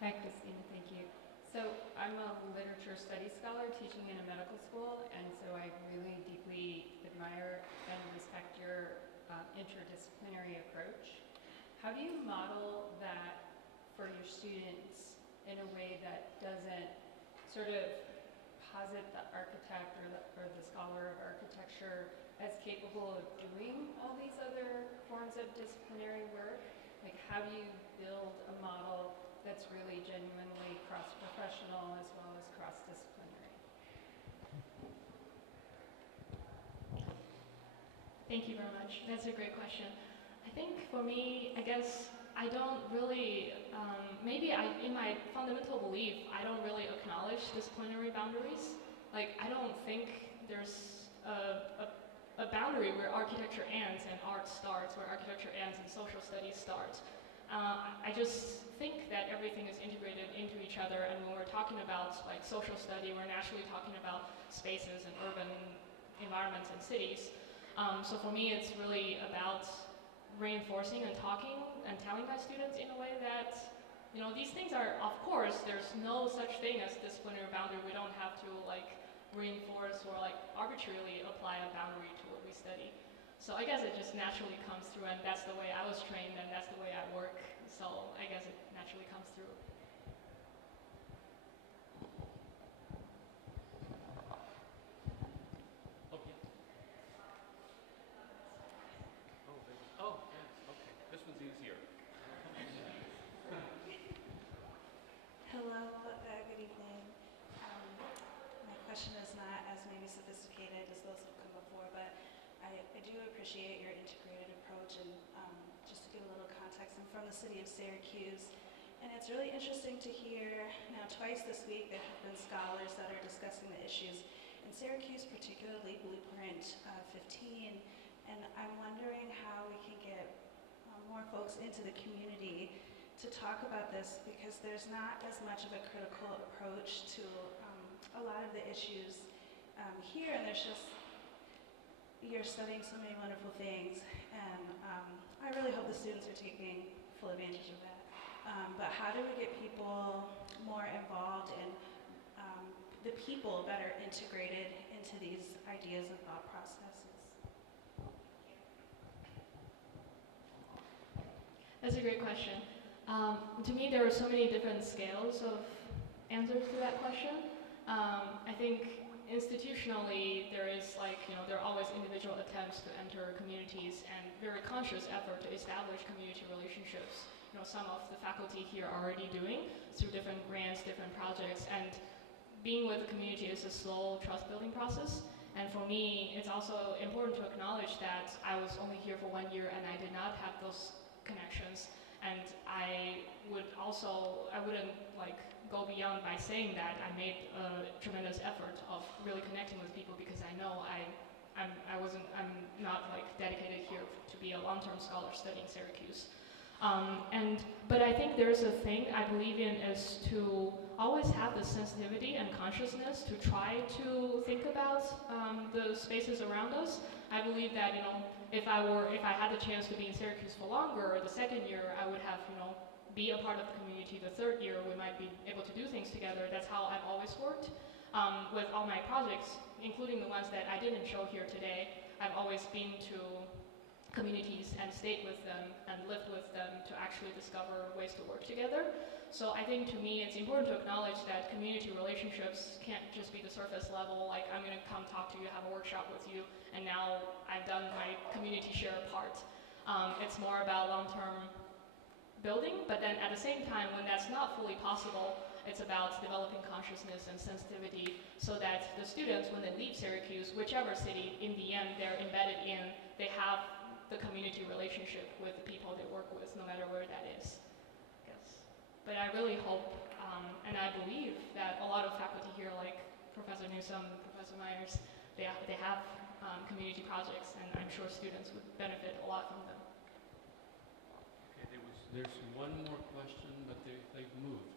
Hi, Christina, thank you. So I'm a literature studies scholar teaching in a medical school, and so I really deeply admire and respect your interdisciplinary approach. How do you model that for your students in a way that doesn't sort of posit the architect or the scholar of architecture as capable of doing all these other forms of disciplinary work? Like, how do you build a model that's really genuinely cross-professional as well as cross-disciplinary? Thank you very much. That's a great question. I think for me, I guess I don't really, in my fundamental belief, I don't really acknowledge disciplinary boundaries. Like, I don't think there's a boundary where architecture ends and art starts, where architecture ends and social studies starts. I just think that everything is integrated into each other, and when we're talking about like social study, we're naturally talking about spaces and urban environments and cities. So for me, it's really about reinforcing and talking and telling my students in a way that, these things are, of course, there's no such thing as disciplinary boundary. We don't have to like reinforce or like arbitrarily apply a boundary to what we study. So I guess it just naturally comes through, and that's the way I was trained, and that's the way I work. So I guess it naturally comes through. Okay. Oh, yes, okay. This one's easier. Hello, good evening. My question is not as maybe sophisticated as those who've come before, but I do appreciate your integrated approach, and just to give a little context, I'm from the city of Syracuse, and it's really interesting to hear now twice this week there have been scholars that are discussing the issues in Syracuse, particularly Blueprint 15, and I'm wondering how we can get more folks into the community to talk about this, because there's not as much of a critical approach to a lot of the issues here, and there's just, you're studying so many wonderful things, and I really hope the students are taking full advantage of that. But how do we get people more involved and the people better integrated into these ideas and thought processes? That's a great question. To me, there are so many different scales of answers to that question. I think institutionally, there is there are always individual attempts to enter communities and very conscious effort to establish community relationships. Some of the faculty here are already doing through different grants, different projects, and being with the community is a slow trust-building process. And for me, it's also important to acknowledge that I was only here for 1 year and I did not have those connections. And I wouldn't go beyond by saying that I made a tremendous effort of really connecting with people, because I know I'm not like dedicated here to be a long-term scholar studying Syracuse. But I think there's a thing I believe in is to always have the sensitivity and consciousness to try to think about the spaces around us. I believe that, you know, if I had the chance to be in Syracuse for longer, the second year I would have, you know, be a part of the community. The third year we might be able to do things together. That's how I've always worked with all my projects, including the ones that I didn't show here today. I've always been to communities and stayed with them and lived with them to actually discover ways to work together. So I think to me it's important to acknowledge that community relationships can't just be the surface level, like I'm gonna come talk to you, have a workshop with you, and now I've done my community share part. It's more about long-term building, but then at the same time, when that's not fully possible, it's about developing consciousness and sensitivity so that the students, when they leave Syracuse, whichever city in the end they're embedded in, they have the community relationship with the people they work with, no matter where that is, I guess. But I really hope, and I believe that a lot of faculty here, like Professor Newsom, Professor Myers, they have community projects, and I'm sure students would benefit a lot from them. Okay, there's one more question, but they've moved.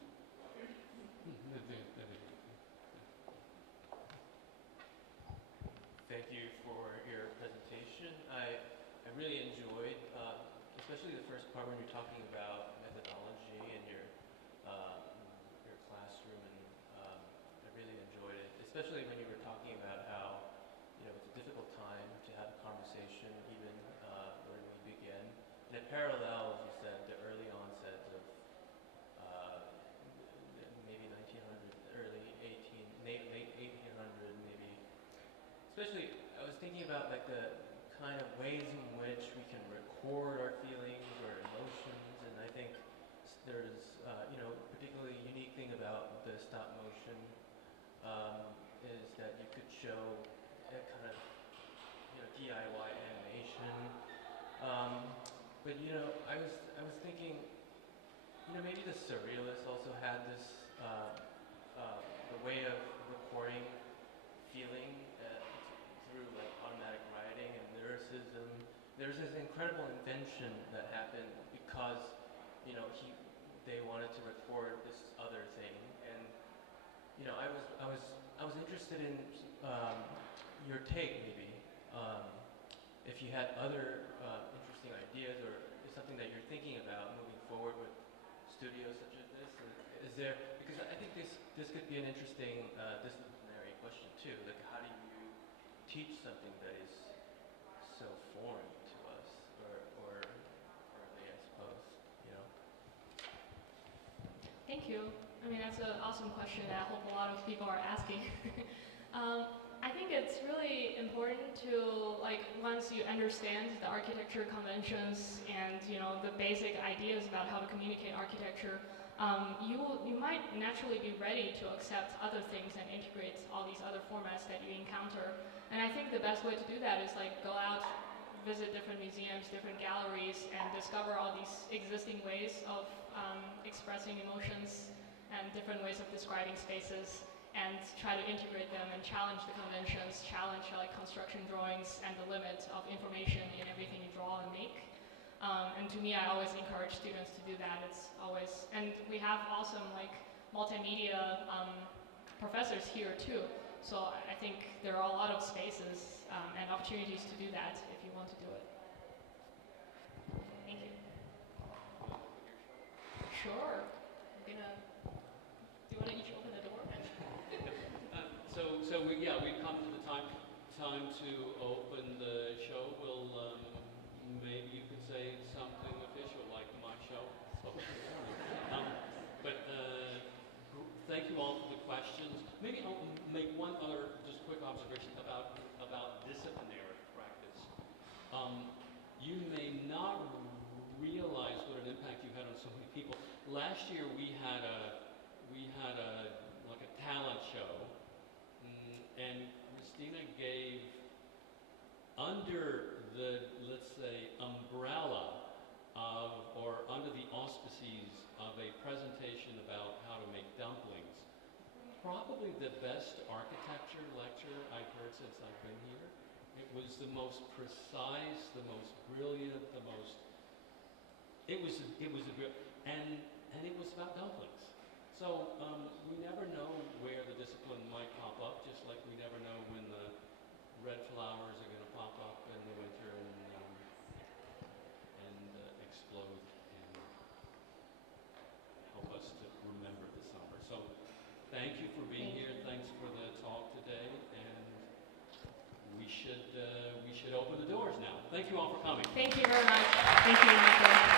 Thank you for your presentation. I really enjoyed, especially the first part when you're talking about methodology and your classroom, and I really enjoyed it, especially when you were talking about how, you know, it's a difficult time to have a conversation even when we begin. And it parallels, you said, the early onset of maybe 1900, late 1800, maybe. Especially, I was thinking about like the kind of ways in which we can record our feelings or emotions, and I think there's, you know, a particularly unique thing about the stop motion is that you could show a kind of, you know, DIY animation. But you know, I was thinking, you know, maybe the surrealists also had this the way of recording feeling through like automatic writing and lyricism. There's this incredible invention that happened because, you know, they wanted to record this other thing, and you know, I was interested in your take, maybe if you had other interesting ideas or is something that you're thinking about moving forward with studios such as this. Is there, because I think this could be an interesting disciplinary question too. Like, how do you teach something that is so foreign to us, or currently, I suppose, you know? Thank you. I mean, that's an awesome question that I hope a lot of people are asking. I think it's really important to, like, once you understand the architecture conventions and, you know, the basic ideas about how to communicate architecture, you might naturally be ready to accept other things and integrate all these other formats that you encounter. And I think the best way to do that is like go out, visit different museums, different galleries, and discover all these existing ways of expressing emotions and different ways of describing spaces, and try to integrate them and challenge the conventions, challenge like construction drawings and the limit of information in everything you draw and make. And to me, I always encourage students to do that. It's always, and we have awesome like multimedia professors here too. So I think there are a lot of spaces and opportunities to do that if you want to do it. Thank you. Sure. Do you want to each open the door? So we've come to the time to open the show. We'll maybe you could say something official like my show. But thank you all for the questions. Maybe I'll make one other just quick observation about disciplinary practice. You may not realize what an impact you had on so many people. Last year we had a like a talent show, and Christina gave, under the, let's say, umbrella of, or under the auspices of a presentation about how to make dumplings, probably the best architecture lecture I've heard since I've been here. It was the most precise, the most brilliant, the most it was a real, and it was about dumplings. So we never know where the discipline might pop up, just like we never know when the red flowers are going to pop up in the winter and explode and help us to remember the summer. So thank you for being here. Thanks for the talk today, and we should open the doors now. Thank you all for coming. Thank you very much. Thank you, Michael.